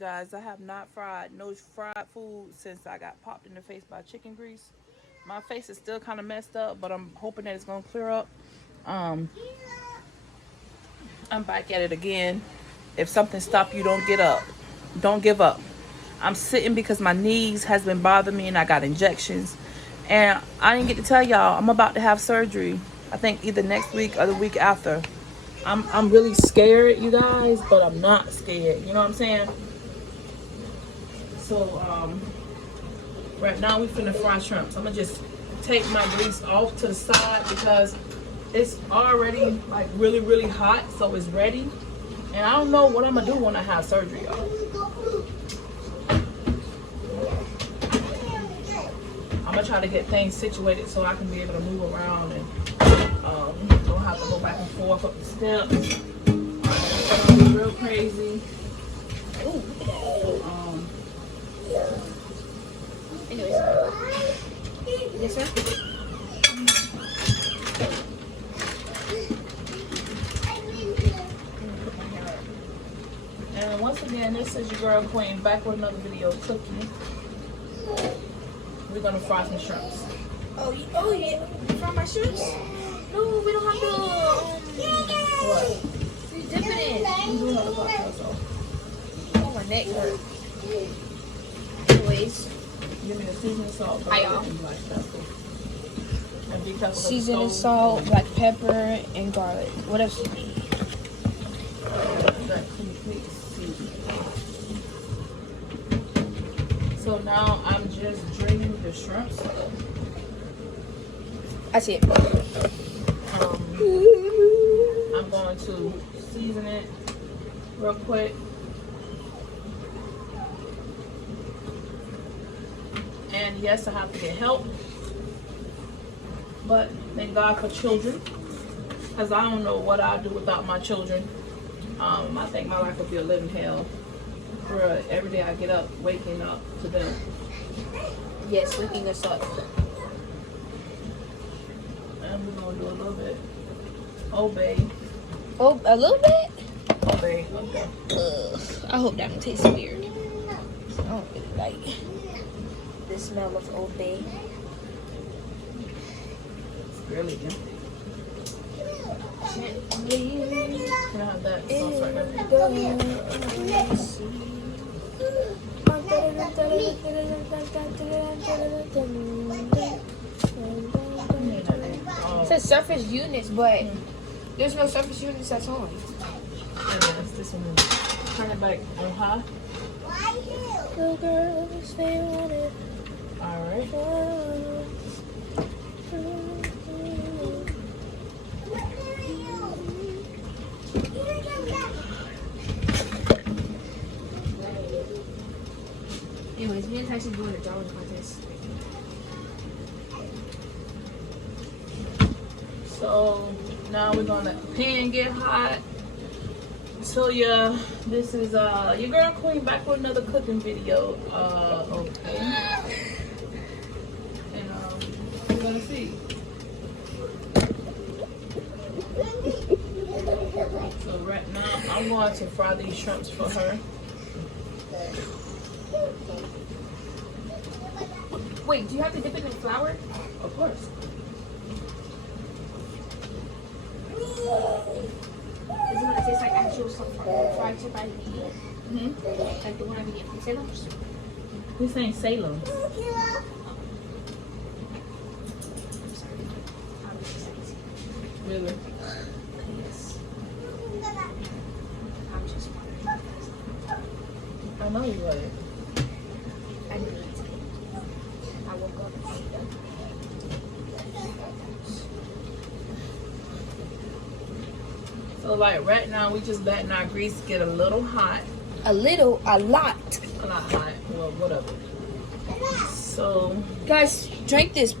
guys. I have not fried no fried food since I got popped in the face by chicken grease. My face is still kind of messed up, but I'm hoping that it's gonna clear up. Um, I'm back at it again. If something stops you, don't get up. Don't give up. I'm sitting because my knees has been bothering me and I got injections. And I didn't get to tell y'all I'm about to have surgery. I think either next week or the week after. I'm really scared, you guys, but I'm not scared. You know what I'm saying? So right now we finna fry shrimps. I'm gonna just take my grease off to the side because it's already like really hot, so it's ready. And I don't know what I'm gonna do when I have surgery, y'all. I'm gonna try to get things situated so I can be able to move around and don't have to go back and forth up the steps. It's gonna be real crazy. Anyways. Yes, sir? And once again, this is your girl Queen back with another video cooking. We're gonna fry some shrimps. Oh yeah. From my shrimps? No, we don't have to. What? We dip it in. We do have a cocktail sauce. Oh, my neck hurt. Anyways. Give me the seasoning salt. Hi, y'all. And black pepper. And be careful with the Seasoning stove. salt, black pepper, and garlic. What else do you need? That complete seasoning. So now I'm just draining the shrimps. That's it. I'm going to season it real quick. And yes, I have to get help. But thank God for children. Because I don't know what I'd do without my children. I think my life would be a living hell. For every day I get up, waking up to them. Yes, waking us up. And we're going to do a little bit. Obey. Oh, a little bit? Obey. Okay. I hope that one tastes weird. I don't really like the smell of Old Bay. It's really empty. Can I have that sauce right there? It says surface units, but there's no surface units that's on. Yes, this one. Turn it back on high. Little girl, stay on it. Alright. Anyways, me and Tyson doing a drawing contest. So now we're gonna let the pan get hot. So yeah, this is your girl Queen back with another cooking video. Okay. And we're gonna see. So right now I'm going to fry these shrimps for her. Wait, do you have to dip it in flour? Of course. Doesn't it taste like actual fried chip I eat? Mm-hmm. Like the one I get from Salem's? He's saying Salem. I'm sorry. I was just lazy. Really? Yes. I'm just wondering. I know you would. I need to. I woke up and ate them. So like right now we just letting our grease get a little hot. A little, a lot. Not hot, well whatever. So Guys, drink this.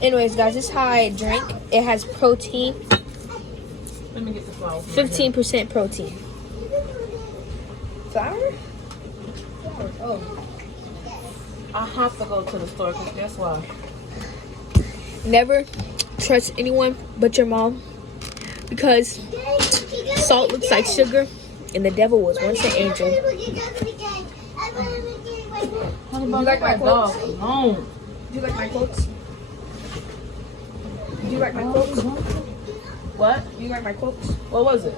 Anyways, guys, this is how I drink. It has protein. let me get the flour. 15% protein. Flour? Oh. I have to go to the store because guess what? Never trust anyone but your mom because salt looks like sugar and the devil was once an angel. Honey, You like my quotes? alone. Do you like my quotes? Do you like my quotes? What? Do you like my quotes? What was it?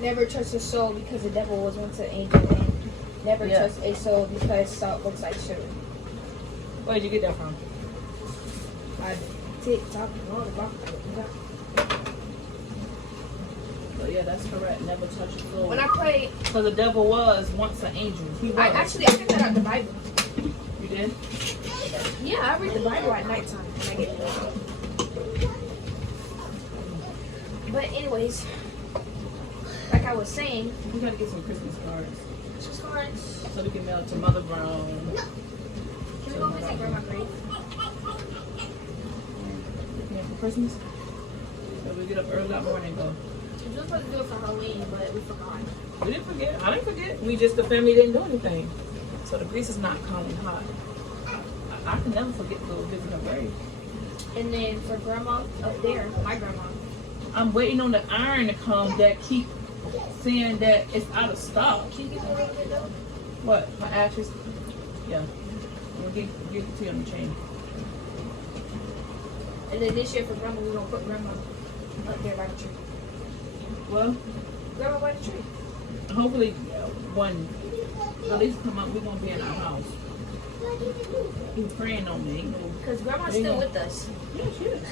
Never trust a soul because the devil was once an angel, and never Yeah. trust a soul because salt looks like sugar. Where'd you get that from? TikTok, But yeah, that's correct. Never touch a soul. When I pray, Because the devil was once an angel. He was. I get that out the Bible. You did? Yeah, I read the Bible at nighttime when I get to bed. But anyways, like I was saying, We gotta get some Christmas cards Christmas cards. so we can mail to Mother Brown. Can we go visit Grandma Grace? Yeah, for Christmas. So we get up early that morning and go. We were supposed to do it for Halloween, but we forgot. We didn't forget. I didn't forget. We just, the family didn't do anything. So the grease is not calling hot. I can never forget to go visit her grave. And then for Grandma up there, my grandma, I'm waiting on the iron to come that keep saying that it's out of stock. can you get me a little bit though? What? My ashes? Yeah. We'll get it to you on the chain. And then this year for Grandma, we're gonna put Grandma up there by the tree. Well, Grandma by the tree. hopefully when Release come up, we're going to be in our house. He's praying on me. Because Grandma's still with us. Yeah, she is.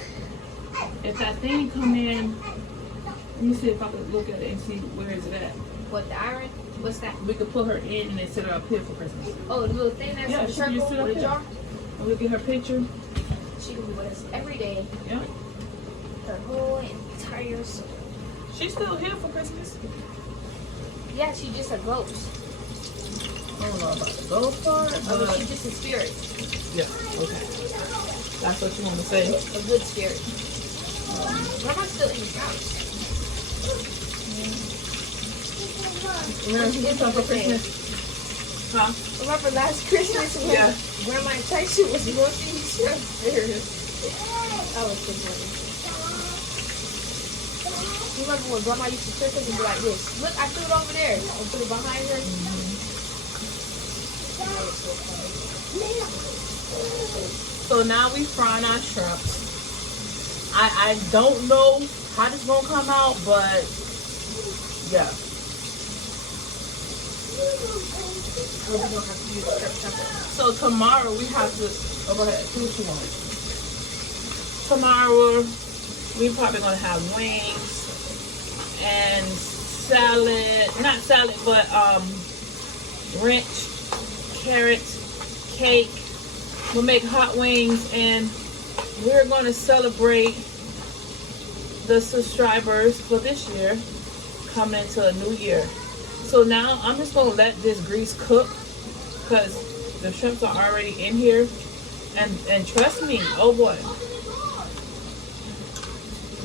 If that thing come in, let me see if I could look at it and see where is it at. What, the iron? What's that? We could put her in and then sit her up here for Christmas. Oh, the little thing that's Yeah, in the she can just circle sit up with a here. jar? And we'll get her picture. She can be with us every day, Yeah. her whole entire soul. She's still here for Christmas. Yeah, she's just a ghost. I don't know about the ghost part, Oh, but she's just a spirit. yeah, okay. That's what you want to say. A good spirit. Grandma's still in the house. Remember she did something for Christmas? Huh? Remember last Christmas when Yeah. Grandma and Tyson was roasting each other? That was so funny. You remember when Grandma used to trick us and be like this? Look, I threw it over there. And put it behind her. That was so funny. So now we frying our shrimps. I don't know how this gonna come out, but yeah. Oh, we don't have to use the pepper. So tomorrow we have to. Oh, go ahead. Do what you want. Tomorrow we probably gonna have wings and salad. Not salad, but ranch, carrot, cake. We'll make hot wings and we're going to celebrate the subscribers for this year coming into a new year. So now I'm just going to let this grease cook because the shrimps are already in here. And trust me, oh boy,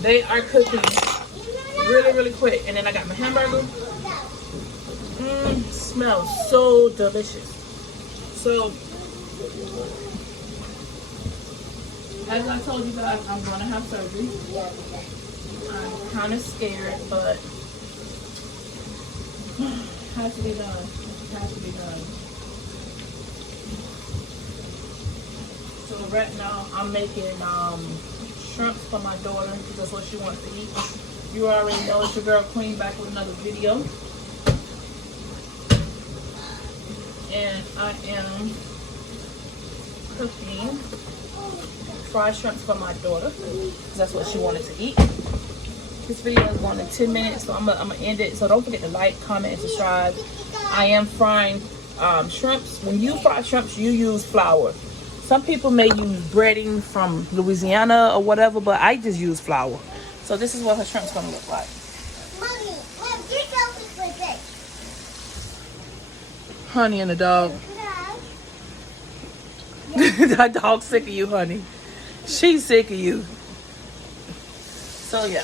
they are cooking really, really quick. And then I got my hamburger. Smells so delicious. So, as I told you guys, I'm gonna have surgery. I'm kind of scared, but has to be done. Has to be done. So right now, I'm making shrimps for my daughter because that's what she wants to eat. You already know it's your girl Queen back with another video. And I am cooking fried shrimps for my daughter because that's what she wanted to eat. This video is going in 10 minutes, so I'm gonna end it. So don't forget to like, comment, and subscribe. I am frying shrimps. When you fry shrimps, you use flour. Some people may use breading from Louisiana or whatever, but I just use flour. So this is what her shrimp's gonna look like. Mommy, get out with it. Honey and the dog. That dog's sick of you, honey. She's sick of you. So yeah.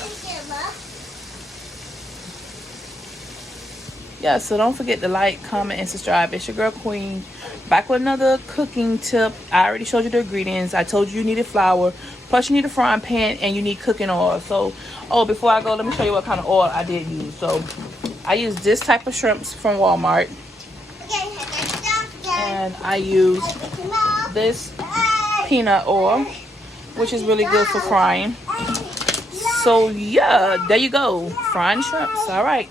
Yeah, so don't forget to like, comment, and subscribe. It's your girl Queen back with another cooking tip. I already showed you the ingredients. I told you needed flour. Plus, you need a frying pan and you need cooking oil. So, oh, before I go, let me show you what kind of oil I did use. So, I used this type of shrimps from Walmart. And I used this peanut oil, which is really good for frying. So, yeah, there you go. Frying shrimps. All right.